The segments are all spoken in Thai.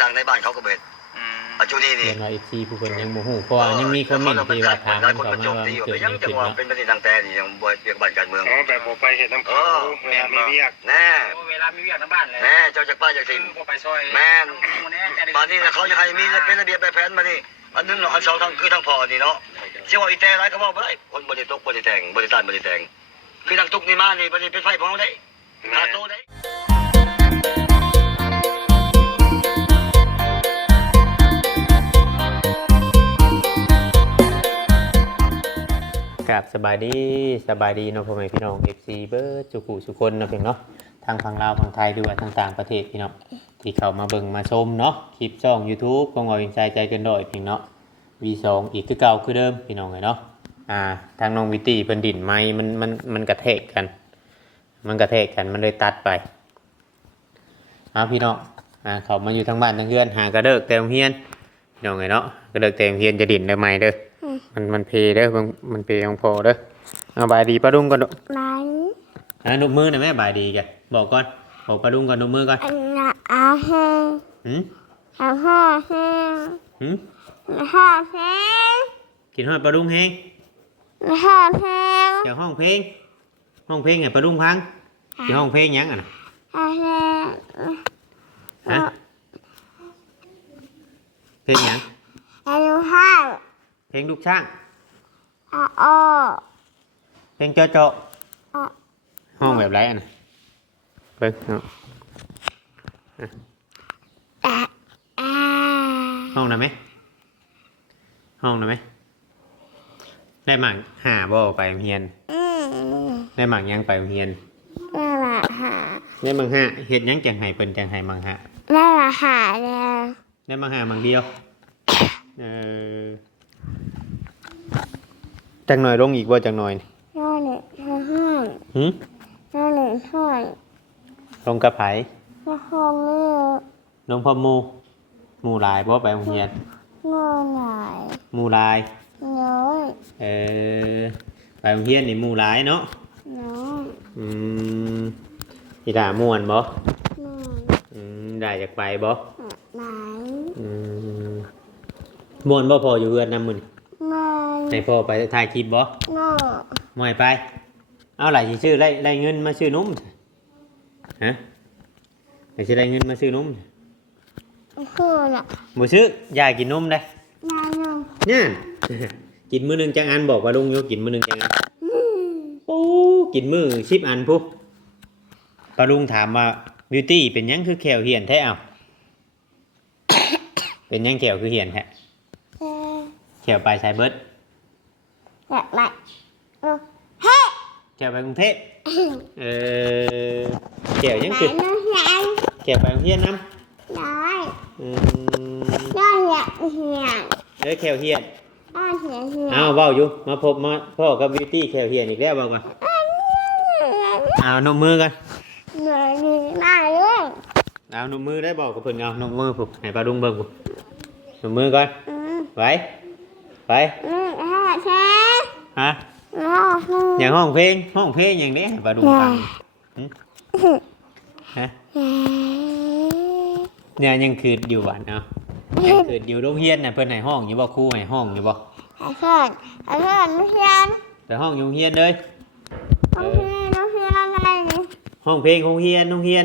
สั่งในบ้านเขาก็เบ็ดจุดนี้นี่เรียนว่าFC ผู้เพิ่นยังบ่ฮู้เพราะว่ายังมีคอมเมนต์ที่ว่าถามกันเข้ามาว่าเกิดยัยัง ง จั ขึ้ ง น ว่า เนาะเป็นประเด็นทางแต่นี่ยังบ่เรียกบ้านการเมืองแบบบ่ไปเฮ็ดน้ำเขาเวลามีเวียกแน่เวลามีเวียกในบ้านเลยแน่เจ้าจากป้าจากถิ่นไปซอยแม่นบ้านนี้เขาจะให้มีเป็นระเบียบแบบแผนมานี่อันนึงอันสองทางคือทางพ่อนี่เนาะเชื่อว่าอีแต่ไรก็บอกไปคนบริตกบริแต่งบริตานบริแต่งคือทางตุกนี่มานี่บริเป็นไฟของเขาได้คาโตได้ครับสบายดีเนาะพ่อแม่พี่น้อง FC เบิร์ดสุคนนะเพียงเนาะทางฝั่งลาวฝั่งไทยด้วยทางต่างประเทศพี่น้องที่เข้ามาเบิ่งมาชมเนาะคลิปช่อง YouTube ของเราใจกันด้อยพี่เนาะ V2 อีกคือเก่าคือเดิมพี่น้องเนาะทางน้องวิตี้เพิ่นดินไม้มันกระแทกกันมันเลยตัดไปพี่น้องเขามาอยู่ทางบ้านทางเฮือนหากระเดิกแต่โรงเรียนพี่น้องเนาะกระเดิกแต่โรงเรียนจะดินได้ไหมเด้อมันเพเด้อมันเพของพอเด้อบ่ายดีป้าดุ้งก่อนบายนุบมือหน่อยแม่บ่ายดีแกบอกก่อนบอกป้าดุ้งก่อนนุบมือก่อนเอาแห้งเอาห่อแห้งห่อแห้งกินฮอดป้าดุ้งแห้งห่อแห้งเดี๋ยวห้องเพลงไงป้าดุ้งพังเดี๋ยวห้องเพลงยังอ่ะห่อแห้งฮะเพลงยังอายุห้าเพลงลูกช่างเพลงเจาะห้องแบบไรอ่ะเบิ่งห้องได้ไหมได้หมังหาบ่ไปโรงเรียนได้หมังยังไปโรงเรียนได้หมังหาเฮ็ดยังจังไห้เปิ้นจังไห้หมังหาได้มาหาแล้วได้หมังหาหมังเดียวจังหน่อยลงอีกบ่จังหน่อยน้อยเลยห้องน้อยเลยห้องลงกระไผน้องเลี้ยวลงพ่อหมู่ลายบ่ไปโรงเรียนน้องใหญ่หมู่ลายน้อยไปโรงเรียนนี่หมู่ลายเนาะน้อยอีด่าม่วนบ่ได้จากไปบ่ไหนม่วนบ่พออยู่เฮือนนำมื้อนี้ไม่ให้พ่อไปถ่ายคลิปบ่ไม่ไปเอาหลายสิซื้อไล่เงินมาซื้อนมฮะไปซื้อไล่เงินมาซื้อนมคือน่ะบ่ซื้อยายกินนมได้เนี่ยกินมื้อนึงจังอันบอกว่าลุงอยู่กินมื้อนึงจังอันโอ้กินมื้อ10อันพุปาลุงถามว่าบิวตี้เป็นหยังคือแขวเหียนแท้เอาเป็นหยังแขวคือเหียนแท้แขวไปสายเบิดแบบไหนเฮ้แขวไปกรุงเทพแขวยังคือแขวไปโรงเรียนนำน้อยน้อยเหียนแขวเหียนเหียนเอาเว้าอยู่มาพบมาพ่อกับบิวตี้แขวเหียนอีกแล้วบอกว่าเอานมมือกันเหนื่อยมากเลยเอานมมือได้บอกกับเพิ่นเอานมมือผมให้ปลาดุงเบิ่งผมนมมือก่อนไปแช่ฮะอย่างห้องเพลงอย่างนี้ปลาดุงฟังฮะเนี่ยยังคืดอยู่บ้านเนาะยังคืดอยู่โรงเรียนน่ะเพิ่นให้ห้องอยู่บ่ครูให้ห้องอยู่บ่ให้เพิ่นไม่เรียนแต่ห้องอยู่โรงเรียนเลยโรงเรียนอะไรนี่ห้องเพลงโรงเรียนนะโรงเรีย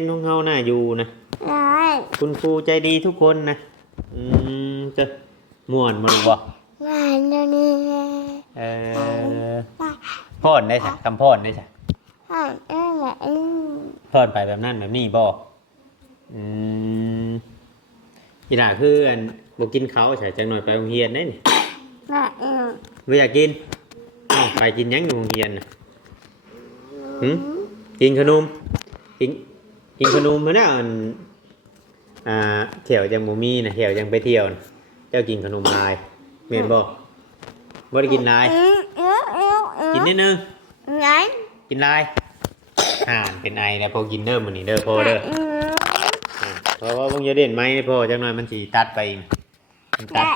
นของเฮาน่ะอยู่นะคุณครูใจดีทุกคนนะจะม่วนบ่รู้บ่นี่พ่อนได้จ้ะคำพ่อนได้จ้ะพ่อนไปแบบนั้นแบบนี้บ่อีหล่าคืออันบ่กินข้าวใช่จังหน่อยไปโรงเรียนได้นี่บ่อยากกินไปกินหยังอยู่โรงเรียนน่ะกินขนมมื้อน่ะเที่ยวจังบ่มีน่ะเที่ยวจังไปเที่ยวเจ้ากินขนมลายแม่นบ่ได้กินลายกินนิดนึงกินลายเป็นไอแล้วพอกินเด้อมื้อนี้เด้อพอเด้อเพราะว่าบ่อย่าเด่นไม้พอจังหน่อยมันสิตัดไปตัด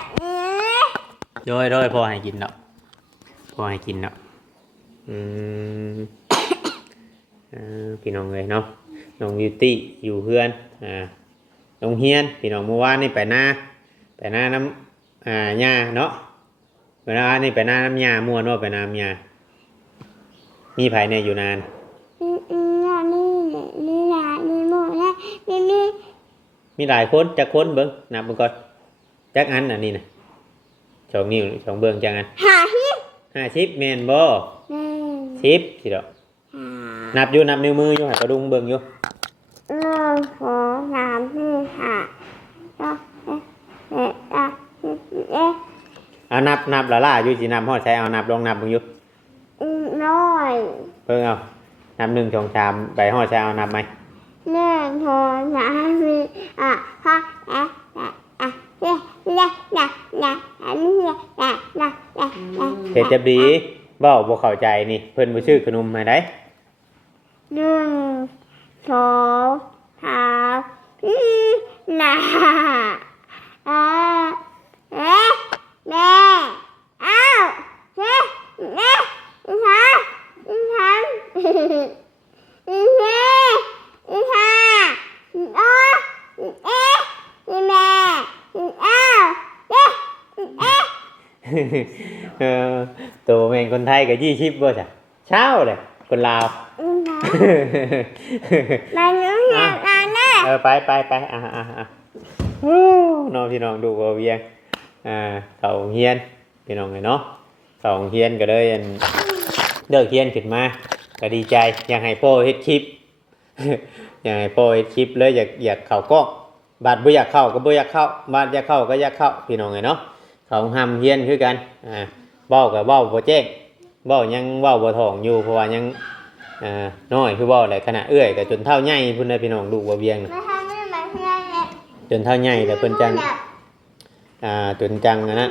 โดยพอให้กินเนาะพี่น้องเอ้ยเนาะ น้องบิวตี้อยู่เฮือนโรงเรียนพี่น้องเมื่อวานนี่ไปหน้าน้ำหญ้าเนาะเมื่อวานนี่ไปหน้าน้ำหญ้าม่วนว่าไปน้ำหญ้ามีไผเนี่ยอยู่นาน มีหลายคนจักคนเบิ่งนับเบิ่งก่อนจักอันอันนี้น่ะ2 นิ้ว2เบิ่งจักอัน50แม่นบ่10สิดอกนับอยู่นับนิ้วมืออยู่ให้กระดุงเบิ่งอยู่เอานับละล่าอยู่สินับฮอดใช้เอานับลองนับเบิ่งอยู่น้อย เบิ่งเอานับ1 2 3ไปฮอดใช้เอานับไหมเฮ็ดจับดีเว้าบ่เข้าใจนี่เพิ่นบ่ชื่อขนมให้ได้1 2 3 4นะแม่อ้าวแม่อีหาอีหาอีแม่อีหาอีอ้ออีแม่อีอ้าวตัวแม่นคนไทยก็20บ่จ้ะเช้าเลยคนลาวมาหนูอยากนอนแน่ไปน้องพี่น้องดูบ่เวียงเขาเฮียนพี่น้องเนาะเขาเฮียนก็เลยเลิกเฮียนขึ้นมาก็ดีใจอยากให้พ่อเฮ็ดคลิปอยากให้พ่อเฮ็ดคลิปเลยอยากเข้ากล้องบาดบ่อยากเข้าก็บ่อยากเข้าบาดอยากเข้าก็อยากเข้าพี่น้องเนาะเขาห้ามเฮียนคือกันเว้าก็เว้าบ่แจ้งเว้ายังเว้าบ่ถ่องอยู่เพราะว่ายังน้อยคือเว้าหลายขณะเอื้อยก็จนเท่าใหญ่พุ่นน่ะพี่น้องดูบ่เวียงจนเท่าใหญ่แล้วเพิ่นจังจนจังอันนั้น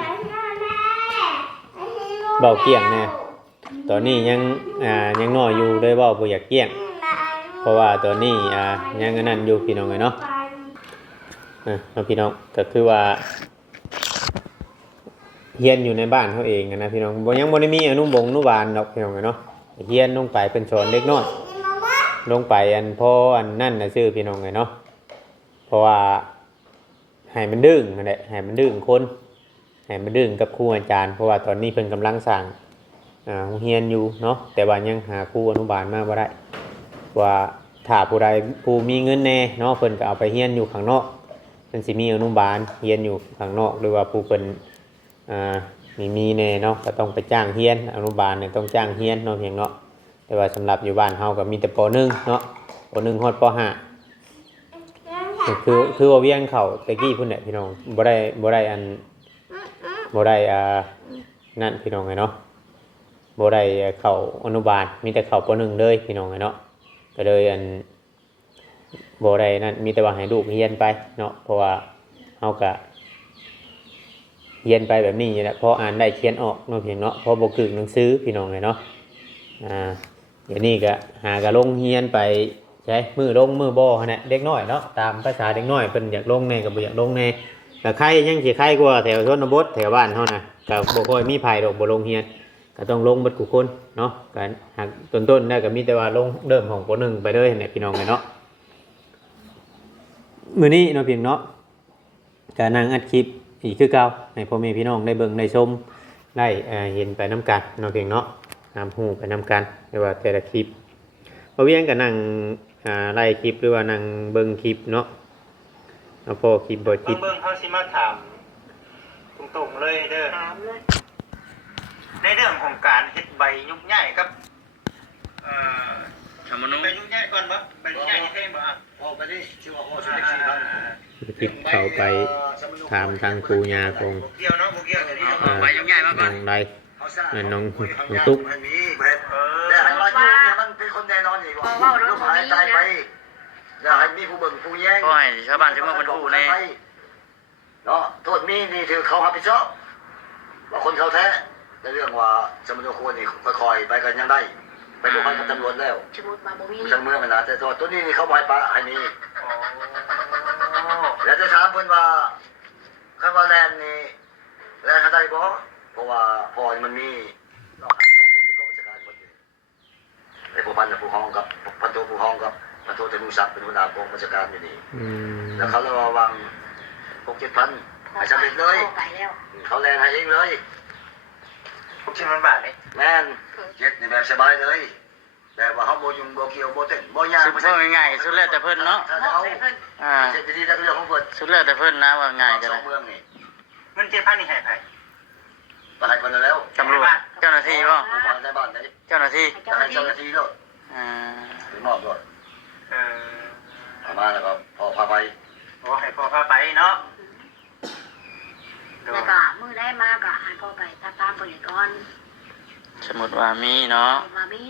เว้าเกี้ยงแน่ตอนนี้ยังน้อยอยู่เลยเว้าบ่อยากเกี้ยงเพราะว่าตอนนี้ยังอันนั้นอยู่พี่น้องเนาะพี่น้องก็คือว่าเฮียนอยู่ในบ้านเขาเองนะพี่น้องยังบ่ได้มีอนุบาลดอกพี่น้องเนาะเฮียนลงไปเป็นสอนเล็กน้อยลงไปพ่อนั่นน่ะชื่อพี่น้องเนาะเพราะว่าให้มันดื้อนั่นแหละให้มันดื้อคนให้มันดื้อกับครูอาจารย์เพราะว่าตอนนี้เพิ่นกำลังสร้างโรงเรียนอยู่เนาะแต่ว่ายังหาครูอนุบาลมาบ่ได้ว่าถ้าผู้ใดผู้มีเงินแน่เนาะเพิ่นก็เอาไปเรียนอยู่ข้างนอกเพิ่นสิมีอนุบาลเรียนอยู่ข้างนอกหรือว่าผู้เพิ่นมีแน่เนาะก็ต้องไปจ้างเรียนอนุบาลเนี่ยต้องจ้างเรียนเนาะเพียงเนาะแต่ว่าสำหรับอยู่บ้านเฮาก็มีแต่ป .1 เนาะป .1 ฮอดป .5 คือว่าเวียงเขาตะกี้พุ่นเนี่ยพี่น้องบ่ได้นั่นพี่น้องเนาะบ่ได้เข้าอนุบาลมีแต่เข้าป .1 เลยพี่น้องเนาะก็เลยบ่ได้นั่นมีแต่ว่าให้ลูกเรียนไปเนาะเพราะว่าเฮาก็เรียนไปแบบนี้นี่แหละพออ่านได้เขียนออกเนาะเพียงเนาะพอบ่กึ่งหนังสือพี่น้องเนาะเดี๋ยวนี้ก็หากะลงเรียนไปใช่มือลงมือบ่หั่นแหละเด็กน้อยเนาะตามภาษาเด็กน้อยเพิ่นอยากลงแน่ก็บ่อยากลงแน่ก็ใครยังสิใครกว่าแถวชนบทแถวบ้านเฮานะก็บ่ค่อยมีไผดอกบ่ลงเรียนก็ต้องลงเบิดทุกคนเนาะก็หากต้นๆได้ก็มีแต่ว่าลงเริ่มของป .1 ไปเลยเนี่ยพี่น้องเนาะมื้อนี้เนาะเพียงเนาะก็นั่งอัดคลิปอีกคือเก่าให้พ่อแม่พี่น้องได้เบิ่งได้ชมได้เห็นไปนำกันเนาะเพียงเนาะตามฮู้ไปนำกันไม่ว่าแต่ละคลิปบ่เวียงก็นั่งไล่คลิปหรือว่านั่งเบิ่งคลิปเนาะเอาพอคลิปบ่จิตเบิ่งเฮาสิมาถามตรงๆเลยเด้อในเรื่องของการเฮ็ดใบยุกย้ายครับทำมันไปยุกย้ายก่อนบ่ใบยุกย้ายนี่เท่บ่ออกไปดิชื่อว่าโอ้สุดเล็ก4,000คลิปเข้าไปถามทางครูยาคงเกี่ยวเนาะบ่เกี่ยวนี่ใบยุกย้ายมาก่อนน้องตุ๊กแต่ให้มาอยู่เนี่ยมันเป็นคนแน่นอนอีกว่าลูกหายตายไปอย่าให้มีผู้เบิ่งผู้แย่งก็ให้ชาวบ้านที่เมืองมันรู้แน่เนาะโทษมีนี่ถือเขารับผิดชอบว่าคนเขาแท้ในเรื่องว่าสมุนควรนี่ค่อยๆไปกันยังได้ไปดูกันกับตำรวจแล้วจังเมืองมันนะแต่ตัวนี้นี่เขาบ่ให้ปะให้มีแล้วจะถามเพิ่นว่าคันว่าแลนนี่แลนได้บ่เพราะว่าพอมันมี2คนที่กองบัญชาการหมดอยู่ไอ้ผู้พันกับผู้ห้องกับพันโทผู้ห้องกับพ มาโทษแต่ลุงศักดิ์เป็นหัวหน้ากองราชการอยู่นี่ อืม แล้วเขาเลยระวัง6-7,000ให้สำเร็จเลย ไปแล้ว เขาแลนให้เองเลย 60,000 บาทนี่ แม่นเจ็ดในแบบสบายเลยแบบว่าเขาโมยุงโบเกียวโบเต้นโบยาง สุดเพิ่นง่ายๆสุดแล้วแต่เพิ่นเนาะ ถ้าจะเอา อ่า เจ็ดดีๆแล้วก็เรื่องของเพิ่น สุดแล้วแต่เพิ่นนะว่าง่ายกัน ส เล อง ย เมืองนี่ เงิน7,000นี่ให้ไผ ตายคนแล้ว ตำรวจเจ้าหน้าที่บ่ ผู้พันในบ้านไหน เจ้าหน้าที่ จะให้เจ้าหน้าที่ด้วย อ่า หรือมอบด้วย เออ เอามาแล้วก็พอพาไป โอ้ให้พ่อพาไปเนาะโด แล้ว ย ก็มือได้มาก็ให้พ่อไปตามๆไปก่อน สมมุติว่ามีเนาะ มามี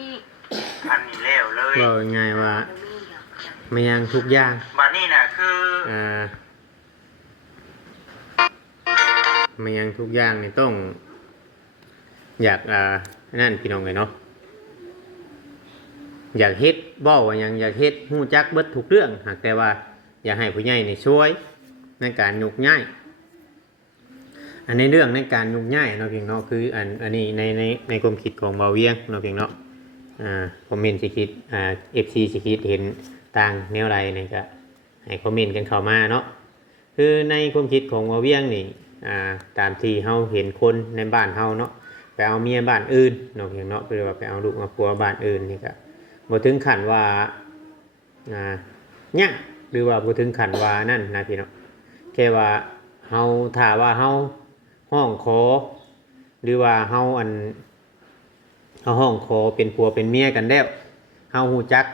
อันนี้แล้วเลย ว่าง่ายๆว่า บ่มีเดี๋ยว ไม่ยังทุกอย่าง บัดนี้น่ะคือ ไม่ยังทุกอย่างนี่ต้อง อยากนั่นพี่น้องเลยเนาะอยากเฮ็ดบ่ว่าหยังอยากเฮ็ดฮู้จักเบิดทุกเรื่องหากแต่ว่าอยากให้ผู้ใหญ่นี่ช่วยในการยกย้ายอันในเรื่องในการยกย้ายเนาะเพียงเนาะคืออันนี้ในความคิดของเบาเวียงเนาะเพียงเนาะคอมเมนต์สิคิดFC สิคิดเห็นต่างแนวใดนี่ก็ให้คอมเมนต์กันเข้ามาเนาะคือในความคิดของเบาเวียงนี่ตามที่เฮาเห็นคนในบ้านเฮาเนาะไปเอาเมียบ้านอื่นเนาะเพียงเนาะคือว่าไปเอาลูกมาผัวบ้านอื่นนี่ก็บ่ถึงขั้นว่าเนี่ยหรือว่าบ่ถึงขั้นว่านั่นนะพี่เนาะแค่ว่าเฮาถ้าว่าเฮาห้องขอหรือว่าเฮาห้องขอเป็นผัวเป็นเมียกันแล้วเฮาฮู้จัก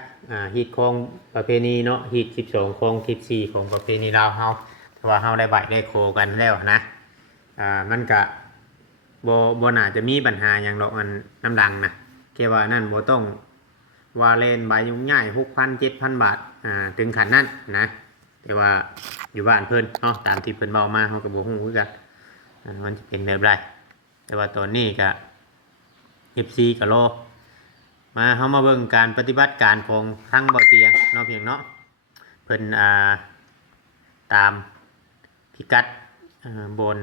ฮีตของประเพณีเนาะฮีต12ของ14ของประเพณีลาวเฮาแต่ว่าเฮาได้ใบได้โคกันแล้วนะมันก็บ่น่าจะมีปัญหาหยังดอกอันน้ำดังนะแค่ว่านั่นบ่ต้องว่าเล่นใบยุ่งง่าย 6,000 7,000 บาทถึงขั้นนั้นนะแต่ว่าอยู่บ้านเพิ่นเนาะตามที่เพิ่นเว้ามาเฮาก็บ่ฮู้คือกันมันจะเป็นแบบไรแต่ว่าตอนนี้ก็ FC ก็รอมาเฮามาเบิ่งการปฏิบัติการของทั้งบ่อเตียงเนาะเพียงเนาะเพิ่นตามพิกัดบน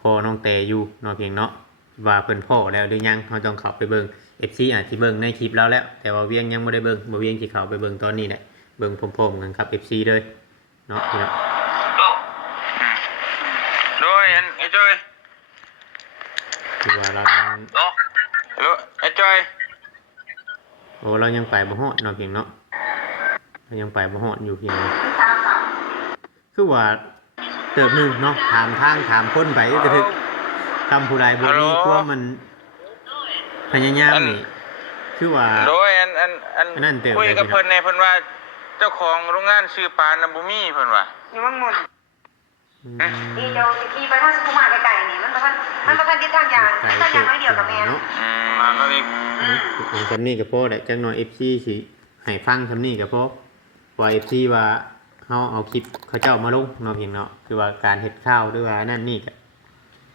พ่อน้องเตอยู่เนาะเพียงเนาะว่าเพิ่นพ่อแล้วหรือยังเฮาต้องเข้าไปเบิ่ง FC อาจสิเบิ่งในคลิปแล้วแต่ว่าเวียงยังบ่ได้เบิ่งบ่เวียงสิเข้าไปเบิ่งตอนนี้แหละเบิ่งพร้อมๆกันครับ FC เลยเนาะพี่เนาะ โดยไอ้จอย คือว่าเรายัง ฮัลโหลไอ้จอย โอ้เรายังไปบ่ฮอดเนาะเพียงเนาะเรายังไปบ่ฮอดอยู่เพียงคือว่าเติบหนึงเนาะถามทางถามคนไปก็ถึกคำผู้ใดบ่มีความมันพยายามนี่คือว่า โดยนั่นเติบ คุยกับ ได้พี่ เพิ่นในเพิ่นว่าเจ้าของโรงงานชื่อปานน่ะบ่มีเพิ่นว่า อยู่มั่งหมด อืม นี่เดี๋ยวจะขี่ไปทางสุขุมวิทไกลๆนี่มันประทันทิศทางยางทิศทางยางน้อยเดียวกับแม่ เนาะ มาแล้วอีก ของซำนี้ก็พอได้จังหน่อย FC สิให้ฟังซำนี้ก็พอว่า FC ว่าเฮาเอาคลิปเขาเจ้ามาลงเนาะเพียงเนาะคือว่าการเฮ็ดข้าวหรือว่านั่นนี่ก็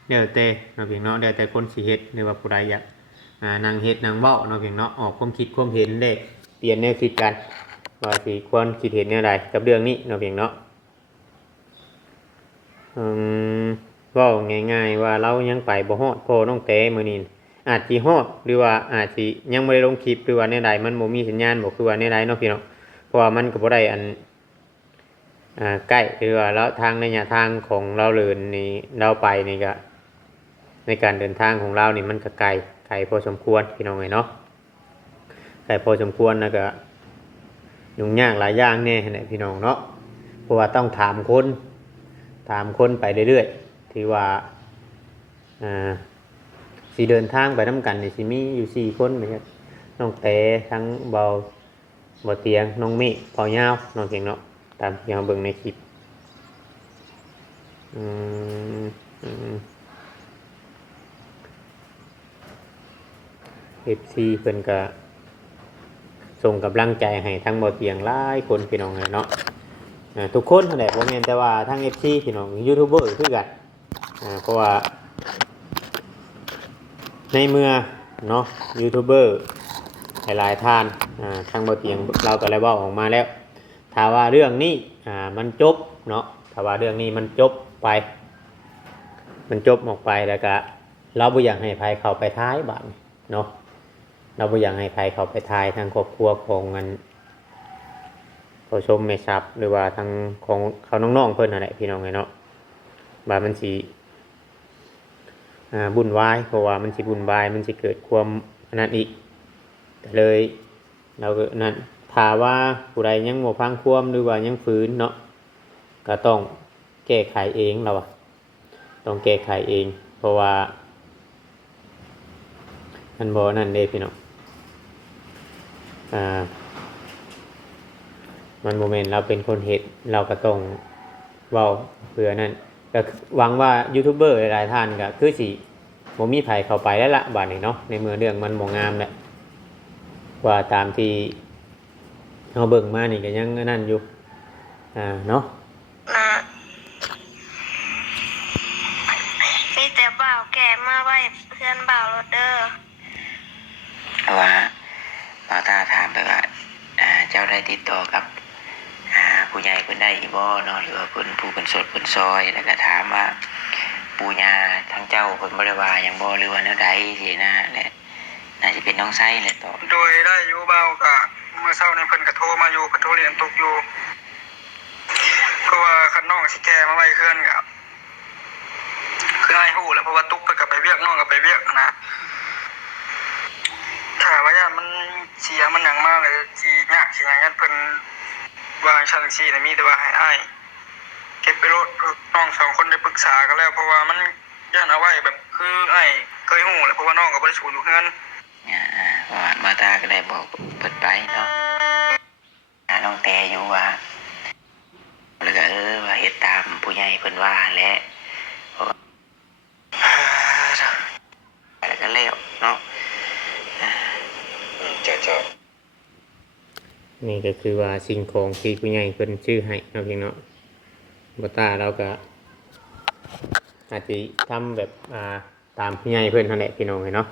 แล้วแต่เนาะเพียงเนาะแล้วแต่คนสิเฮ็ดหรือว่าผู้ใดอยากนั่งเฮ็ดนั่งเว้าเนาะเพียงเนาะออกความคิดความเห็นเด้เปลี่ยนแนวคิดกันว่าสิควรคิดเห็นแนวใดกับเรื่องนี้เนาะเพียงเนาะเว้าง่ายๆว่าเรายังไปบ่ฮอดพ่อน้องเตมื้อนี้อาจสิฮอดหรือว่าอาจสิยังบ่ได้ลงคลิปหรือว่าแนวใดมันบ่มีสัญญาณบ่คือว่าแนวใดเนาะพี่เนาะเพราะว่ามันก็บ่ได้ใกล้หรือว่าแล้วทางระยะทางของเราเดินนี่เราไปนี่ก็ในการเดินทางของเรานี่มันก็ไกลพอสมควรพี่น้องเนาะไกลพอสมควรแล้วก็ยุ่งยากหลายอย่างแน่แหละพี่น้องเนาะเพราะว่าต้องถามคนไปเรื่อยๆที่ว่าสิเดินทางไปนำกันนี่สิมีอยู่4คนเหมือนกันน้องเตทั้งบ่เตียงน้องเมฆเผายาวน้องเก่งเนาะตามที่เราเบิ่งในคลิปFC เพิ่นก็ส่งกำลังใจให้ทั้งบ่เตียงหลายคนพี่น้องเนาะทุกคนนั่นแหละบ่แม่นแต่ว่าทั้ง FC พี่น้องยูทูบเบอร์คือกันเพราะว่าในเมื่อเนาะยูทูบเบอร์หลายๆท่านทั้งบ่เตียงเราก็ได้เว้าออกมาแล้วถ้าว่าเรื่องนี้มันจบเนาะถ้าว่าเรื่องนี้มันจบไปมันจบออกไปแล้วก็เราบ่อยากให้ใครเข้าไปท้ายบาดเนาะเราบ่อยากให้ใครเข้าไปท้ายทางครอบครัวของ เขาชมแม่ชับหรือว่าทางของเขาน้องๆเพิ่นนั่นแหละพี่น้องไงเนาะว่ามันสิบุญวายเพราะว่ามันสิบุญวายมันสิเกิดความอันนั้นอีกก็เลยเราก็นั่นถ้าว่าผู้ใดยังบ่พังความหรือว่ายังฝืนเนาะก็ต้องแก้ไขเองเราอะต้องแก้ไขเอง เพราะว่ามันบ่นั่นเด้พี่น้องมันโมเมนต์เราเป็นคนเฮ็ดเราก็ต้องเว้าเพื่อนั่นก็หวังว่ายูทูบเบอร์หลายๆท่านก็คือสิบ่มีไผเข้าไปแล้วละบัดนี้เนาะในเมื่อเรื่องมันบ่งามแหละว่าตามที่เฮาเบิ่งมานี่ก็ยังนั่นอยู่เนาะ มีแต่บ่าวแก่มาไว้เพื่อนบ่าวรถเด้อ ว่าเราตาถามไปว่าเจ้าได้ติดต่อกับผู้ใหญ่เพิ่นได้อีบ่เนาะหรือว่าเพิ่นผู้เพิ่นสดเพิ่นซอยแล้วก็ถามว่าปู่ย่าทางเจ้าเพิ่นบ่ได้ว่าหยังบ่หรือว่าแนวใดสินะและน่าจะเป็นน้องไส้แหละตอบ โดยได้อยู่เบาก็เมื่อเช้านี้เพิ่นก็โทรมาอยู่เพิ่นโทรเรียนตกอยู่เพราะว่าคันน้องสิแก้มาไว้เพื่อนก็คือให้ฮู้แหละเพราะว่าตุกเพิ่นก็ไปเวียกน้องก็ไปเวียกนะถ้าว่าย่ามันเสียมันหยังมากเลยสิยากสิหยังงั้นเพิ่นวางชั้น4น่ะมีแต่ว่าให้อ้ายเก็บไปโลดน้อง2คนได้ปรึกษากันแล้วเพราะว่ามันย่านเอาไว้แบบคืออ้ายเคยฮู้แหละเพราะว่าน้องก็บ่ได้สูอยู่เฮือน เพราะว่ามาตาก็ได้บอกเปิดไปเนาะน้องแต่อยู่ว่าแล้วก็ว่าเฮ็ดตามผู้ใหญ่เพิ่นว่าแหละแล้วก็แล้วเนาะเจ้า นี่ก็คือว่าสิ่งของที่ผู้ใหญ่เพิ่นชื่อให้เนาะพี่เนาะบ่ตาเราก็อาจสิทำแบบตามผู้ใหญ่เพิ่นนั่นแหละพี่น้องเนาะ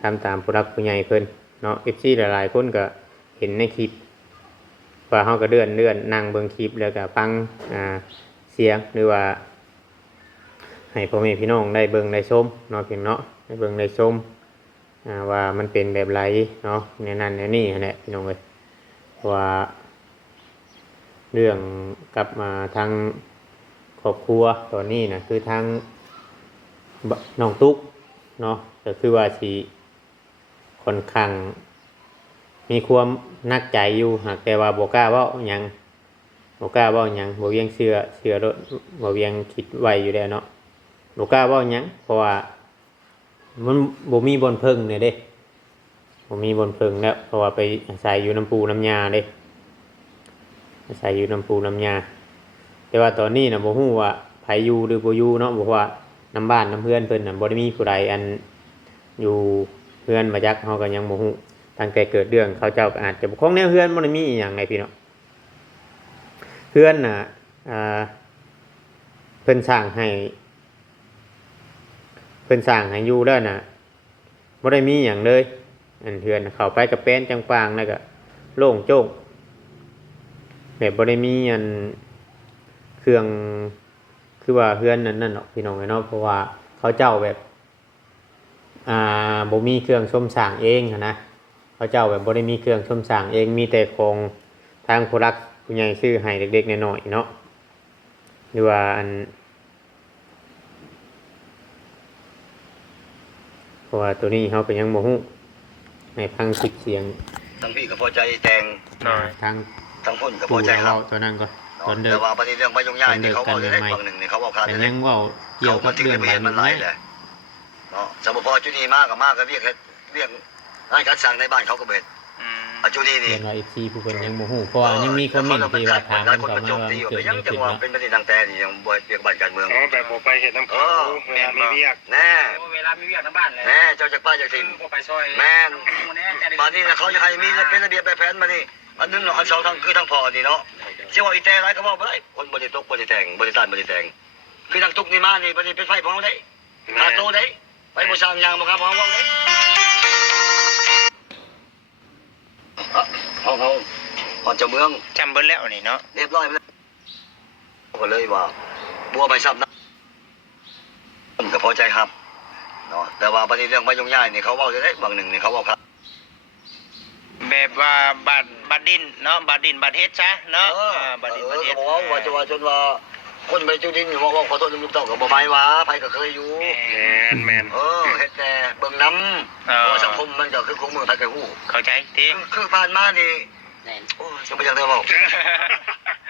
ทำตามผู้รักผู้ใหญ่เพิ่นเนาะ FC หลายๆคนก็เห็นในคลิปว่าเฮาก็เลื่อนนั่งเบิ่งคลิปแล้วก็ฟังเสียงหรือว่าให้พ่อแม่พี่น้องได้เบิ่งได้ชมเนาะพี่เนาะได้เบิ่งได้ชมว่ามันเป็นแบบไรเนาะในนั้นในนี่นั่นแหละพี่น้องเอ้ยว่าเรื่องกลับมาทางครอบครัวตอนนี้นะคือทางน้องตุ๊กเนาะก็คือว่าสิค่อนข้างมีความนักใจอยู่หากแต่ว่าบ่กล้าเว้าหยังบ่กล้าเว้าหยังบ่เวียงเชื่อรถบ่เวียงคิดไว้อยู่แล้วเนาะบ่กล้าเว้าหยังเพราะว่ามันบ่มีบนพึ่งเนี่ยเด้บ่มีบนพึ่งแล้วเพราะว่าไปอาศัยอยู่น้ำปูน้ำยาเด้อาศัยอยู่น้ำปูน้ำยาแต่ว่าตอนนี้น่ะบ่ฮู้ว่าไผอยู่หรือบ่อยู่เนาะบ่ว่าน้ำบ้านน้ำเพื่อนเพิ่นน่ะบ่ได้มีผู้ใดอันอยู่เพื่อนมาจักเฮาก็ยังบ่ฮู้ตั้งแต่เกิดเรื่องเขาเจ้าก็อาจจะบ่ของแนวเพื่อนบ่ได้มีอีหยังไงพี่เนาะเพื่อนน่ะเพิ่นสร้างให้อยู่แล้วน่ะบ่ได้มีหยังเลยอันเพื่อนเข้าไปกับแป้นจังปางแล้วก็โล่งโจ้งแบบบ่ได้มีอันเครื่องคือว่าเพื่อนนั่นเนาะพี่น้องเนาะเพราะว่าเขาเจ้าแบบบ่มีเครื่องชมสร้างเองนะเขาเจ้าแบบบ่ได้มีเครื่องชมสร้างเองมีแต่ของทางผู้รักผู้ใหญ่ซื้อให้เด็กๆน้อยๆเนาะหรือว่าอันเพราะว่าตัวนี้เขาก็ยังบ่ฮู้ในพังคลิปเสียง ทั้งพี่ก็พอใจแต่ง ทาง ทั้งคนก็พ ผู้ อใจครั เรา บ ตัวนั้นก็ตอนเดิ แต่ ม ว่าประเด็นเรื่องใบยงย้ายนี่เขาบอกได้ฝั่งหนึ่งนี่เขาบอกขาด แต่ เลย ยังเว่าเกี่ยวกับเรื่อง เห็นมันหลายแหละเนาะสมมติพอจุนีมากก็เรียกงานการสั่งในบ้านเขาก็เบ็ดจุนีนี่ เรียนว่า FC ผู้คนยังบ่ฮู้เพราะว่ายังมีคอมเมนต์ที่ว่าถาม หลาย น คน เข้า มัน มา โจม ว่า ตีอยู่ เกิด ยั อะ ง ไร จั ขึ้ ง น หวะ เนาะ เป็นประเด็นทางแต่นี่ยังเรียกบ้านการเมือง แบบบ่ไปเห็นน้ำเขาเวลามีเวียก แน่ เวลามีเวียกในบ้านเลย แน่เจ้าจากป้าจากถิ่น ไปซอย แม่นบ้านนี้เขาจะให้มีเป็นระเบียบแบบแผนมานี่อันนึงเนาะอันสองทางคือทางพ่อนี่เนาะเชื่อว่าอีแต่ไรก็บอกไปคนบริตกบริแต่งบริต้านบริแต่งคือทางตุกนี่มานี่บริเป็นไฟของเขาได้คาโตได้ไปบูชาอย่างบ่ครับของเขาได้เขาพอเจ้าเมือง จำเบิ้ลแล้วนี่เนาะ เรียบร้อยไปแล้วก็เลยว่าบัวไปซ้ำนะผมก็พอใจครับเนาะแต่ว่าประเด็นเรื่องใบยงย้ายนี่เขาเว้าจะได้บางหนึ่งนี่เขาเว้าครับ แบบว่าบัดดินเนาะบัดดินบัดเฮ็ดซะเนาะบัดดินบัดเฮ็ด ก็บอกว่าจะว่าจนว่าคนไปจุดินว่าขอโทษลูกเต้าก็บ่หมายว่าไผก็เคยอยู่ แม่น เฮ็ดแต่เบิ่งน้ำเพราะว่าสังคมมันก็คือของเมืองไทยก็ฮู้ เข้าใจที คือผ่านมานี่โอ้จะบ่อยากได้เว้า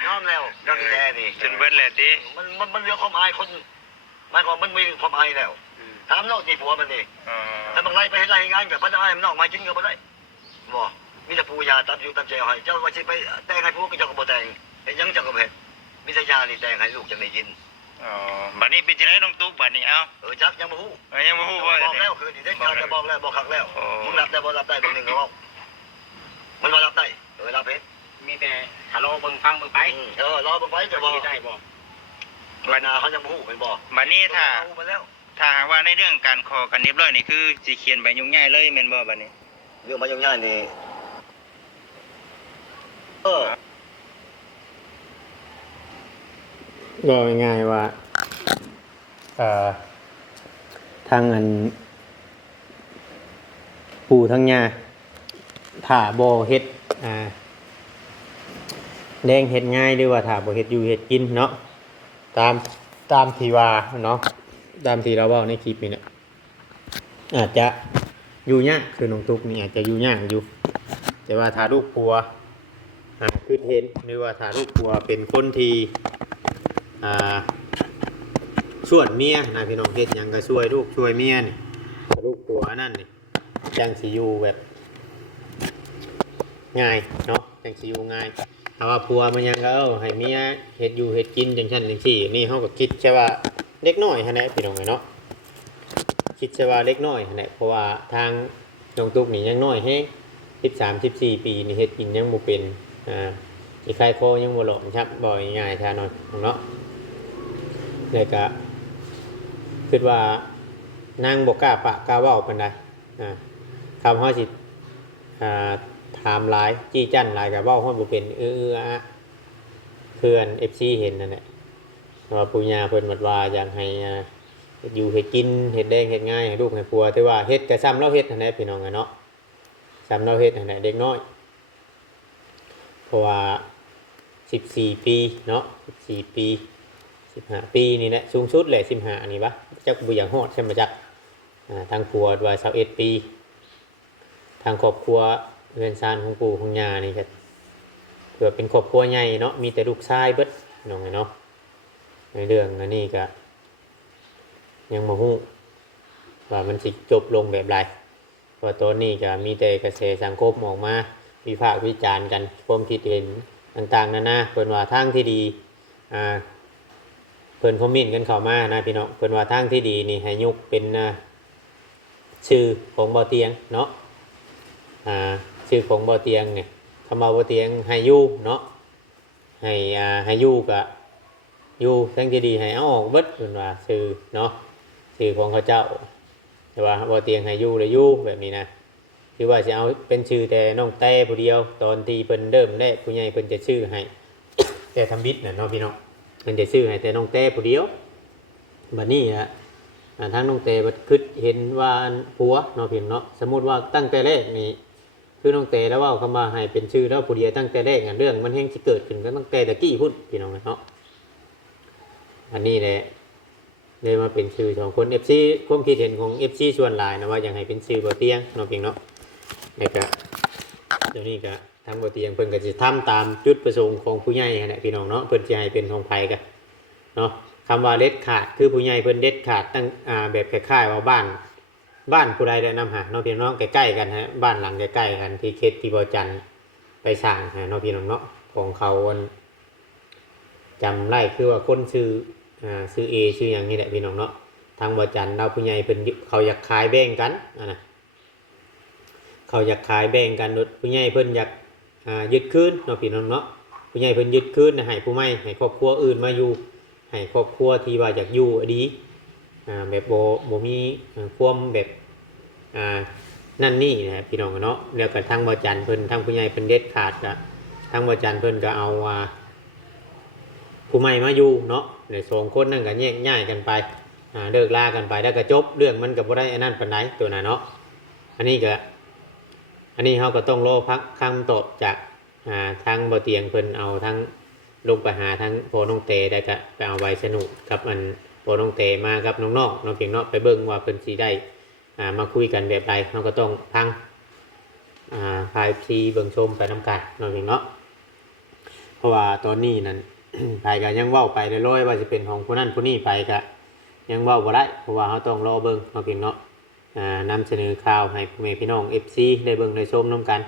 ยอมแล้วยอมแท้นี่ จนเบิดแล้วติ มันเหลือความอายคนหมายความมันมีความอายแล้วถามนอกที่ผัวมันนี่ถ้าบางไรไปเฮ็ดไรงานกับพันธะมันนอกมากินก็บ่ได้บ่มีแต่ปูยาตามอยู่ตามใจให้เจ้าว่าสิไปแต่งให้ผัวก็เจ้าก็บ่แต่งเฮ็ดหยังเจ้าก็บ่เฮ็ดมีแต่ยานี่แต่งให้ลูกจังได้กิน บัดนี้เป็นจังได๋น้องตุ๊กบัดนี้เอ้า จักยังบ่ฮู้ ยังบ่ฮู้ว่า บอกแล้วคือนี่ได้การจะบอกแล้วบอกคักแล้วมึงรับได้บ่รับได้เบิ่งหนึงก็เว้ามันว่ารับได้รับเฮ็ด มีแต่ฮัลโหลเบิ่งฟังเบิ่งไป รอเบิ่งไปจะบอก ได้บ่ บัดนาเขายังบ่ฮู้เห็นบ่ บัดนี้ถ้า ฮู้มาแล้ว ถ้าหากว่าในเรื่องการขอกันเรียบร้อยนี่คือสิเขียนใบยุ่งยากเลยแม่นบ่บัดนี้ เรื่องมายุ่งยากนี่ก็ง่ายๆว่าทางอันปู่ทางย่าถ้าบ่เฮ็ดแดงเฮ็ดง่ายหรือว่าถ้าบ่เฮ็ดอยู่เฮ็ดกินเนาะตามที่ว่าเนาะตามที่เราเว้าในคลิปนี่เนี่ยอาจจะอยู่ยากคือน้องตุ๊กนี่อาจจะอยู่ยากอยู่แต่ว่าถ้าลูกผัวคือเห็นหรือว่าถ้าลูกผัวเป็นคนที่ช่วยเมียนะพี่น้องเฮ็ดหยังก็ช่วยลูกช่วยเมียนี่ลูกผัวนั่นนี่จังสิอยู่แบบง่ายเนาะจังสิอยู่ง่ายถ้าว่าผัวมันยังก็ให้เมียเฮ็ดอยู่เฮ็ดกินจังซั่นจังซี่นี่เฮาก็คิดแค่ว่าเล็กน้อยหั่นแหละพี่น้องเนาะคิดแค่ว่าเล็กน้อยหั่นแหละเพราะว่าทางน้องตุ๊กนี่ยังน้อยแฮง13-14 ปีนี่เฮ็ดกินยังบ่เป็นสิใครโคยังบ่หลงครับบ่ง่ายๆท่าน้อยเนาะเลยก็คิดว่านางบ่กล้าปะกล้าเว้าปานใดคำเฮาสิถามหลายจี้จั่นหลายก็เว้าฮอดบ่เป็นอะเพื่อน FC เห็นนั่นแหละว่าปู่ย่าเพิ่นว่าอยากให้อยู่เฮ็ดกินเฮ็ดแดงเฮ็ดง่ายให้ลูกให้ผัวแต่ว่าเฮ็ดก็ซ้ำเราเฮ็ดนั่นแหละพี่น้องเนาะซ้ำเราเฮ็ดนั่นแหละเด็กน้อยเพราะว่า14 ปีเนาะ14 ปี15 ปีนี่แหละสูงสุดแหละ15นี่ปะจักบ่อยากฮอดใช่มั้ยจ๊ะทางผัวว่า21 ปีทางครอบครัวเรือนซานของปู่ของย่านี่ก็เพื่อเป็นครอบครัวใหญ่เนาะมีแต่ลูกชายเบิดน้องเนาะในเรื่องอันนี้ก็ยังบ่ฮู้ว่ามันสิจบลงแบบไรเพราะตอนนี้ก็มีแต่กระแสสังคมออกมาวิพากษ์วิจารณ์กันความคิดเห็นต่างๆนานาเพิ่นว่าทางที่ดีเพิ่นคอมเมนต์กันเข้ามานะพี่น้องเพิ่นว่าทางที่ดีนี่ให้ยกเป็นชื่อของบ่อเตียงเนาะชื่อของบ่อเตียงเนี่ยคำว่าบ่อเตียงให้อยู่เนาะให้อยู่ก็อยู่ทางที่ดีให้เอาออกเบิดเพิ่นว่าชื่อเนาะชื่อของเขาเจ้าแต่ว่าบ่อเตียงให้อยู่เลยอยู่แบบนี้นะคือว่าจะเอาเป็นชื่อแต่น้องแต่ผู้เดียวตอนที่เพิ่นเริ่มแรกผู้ใหญ่เพิ่นจะชื่อให้ แต่ทำบิดน่ะเนาะพี่น้องเพิ่นจะชื่อให้แต่น้องแต่ผู้เดียวบัดนี้ทางน้องแต่บัดคิดเห็นว่าผัวเนาะพี่น้องเนาะสมมุติว่าตั้งแต่แรกนี่คือน้องแต่แล้วว่าคำว่าให้เป็นชื่อแล้วผู้เดียวตั้งแต่แรกเรื่องมันแฮงสิเกิดขึ้นก็ตั้งแต่ตะกี้พุ่นพี่น้องเนาะอันนี้แหละเลยมาเป็นชื่อของคน FC ความคิดเห็นของ FC ส่วนหลายนะว่าอยากให้เป็นชื่อบ่อเตียงเนาะพี่น้องแล้วก็เดี๋ยวนี้ก็ทางบ่อเตียงเพิ่นก็สิทำตามจุดประสงค์ของผู้ใหญ่นั่นแหละพี่น้องเนาะเพิ่นสิให้เป็นของไผกันเนาะคำว่าเด็ดขาดคือผู้ใหญ่เพิ่นเด็ดขาดตั้งแบบคล้ายๆว่าบ้านผู้ใดได้นำหาเนาะพี่น้องใกล้ๆกันฮะบ้านหลังใกล้ๆกันที่เขตที่บ่อจันทร์ไปสร้างเนาะพี่น้องเนาะของเขาจำได้คือว่าคนชื่อA ชื่ออย่างนี้แหละพี่น้องเนาะทางบ่อจันทร์เราผู้ใหญ่เพิ่นเขาอยากขายแบ่งกันนะเขาอยากขายแบ่งกันผู้ใหญ่เพิ่นอยากยึดคืนเนาะพี่น้องเนาะผู้ใหญ่เพิ่นยึดคืนให้ผู้ใหม่ให้ครอบครัวอื่นมาอยู่ให้ครอบครัวที่ว่าอยากอยู่ดีแบบบ่มีความแบบนั่นนี่นะพี่น้องเนาะแล้วก็ทางบ่อจันทร์เพิ่นทางผู้ใหญ่เพิ่นเด็ดขาดก็ทางบ่อจันทร์เพิ่นก็เอาผู้ใหม่มาอยู่เนาะใน2คนนั่นก็แยกย้ายกันไปเลิกลากันไปแล้วก็จบเรื่องมันก็บ่ได้อันนั้นปานใดตัวน่ะเนาะอันนี้ก็ อันนี้เขาก็ต้องรอพักคำตอบจากทางบ่เตียงเพิ่นเอาทั้งลงไปหาทั้งโพน้องเตได้ก็ไปเอาไว้สนุกกับอันโพน้องเตมากับน้องๆน้องเพียงเนาะไปเบิ่งว่าเพิ่นสิได้มาคุยกันแบบใดเราก็ต้องพังพายซีเบิ่งชมไปนำกันน้องเพียงเนาะเพราะว่าตอนนี้นั่น ไปก็ยังเว้าไปลอยๆว่าสิเป็นของผู้นั้นผู้นี้ไปก็ยังเว้าบ่ได้เพราะว่าเราต้องรอเบิ่งน้องเพียงเนาะนำเสนอข่าวให้พ่อแม่พี่น้อง FC ได้เบิ่งได้ชมนํกัน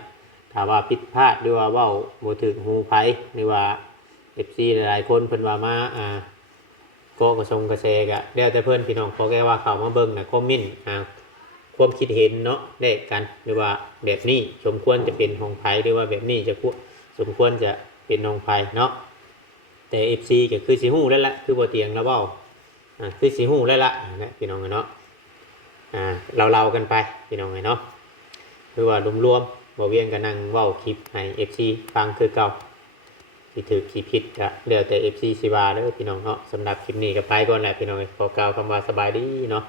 ถ้าว่าผิดพลาดหรือว่าเว้าบ่ถึกหูไผหรือว่า FC หลายๆคนเพิ่นว่ามาก็กระทรงกระแสก็แล้วแต่เพิ่นพี่น้องขอแค่ว่าเข้ามาเบิ่งน่ะคอมเมนต์ความคิดเห็นเนาะแลกกันหรือว่าแบบนี้สมควรจะเป็นของไผหรือว่าแบบนี้จะสมควรจะเป็นของไผเนาะแต่ FC ก็คือสิฮู้แล้วล่ะคือบ่เตียงแล้วเว้าคือสิฮู้แล้วล่ะนะพี่น้องเนาะเรากันไปพี่น้องเนาะคือว่ารวมๆบ่เวียงก็นั่งเว้าคลิปให้ FC ฟังคือเก่าสิถือสิผิดก็แล้วแต่ FC สิว่าเด้อพี่น้องเนาะสำหรับคลิปนี้ก็ไปก่อนแหละพี่น้องขอกล่าวคำว่าสบายดีเนาะ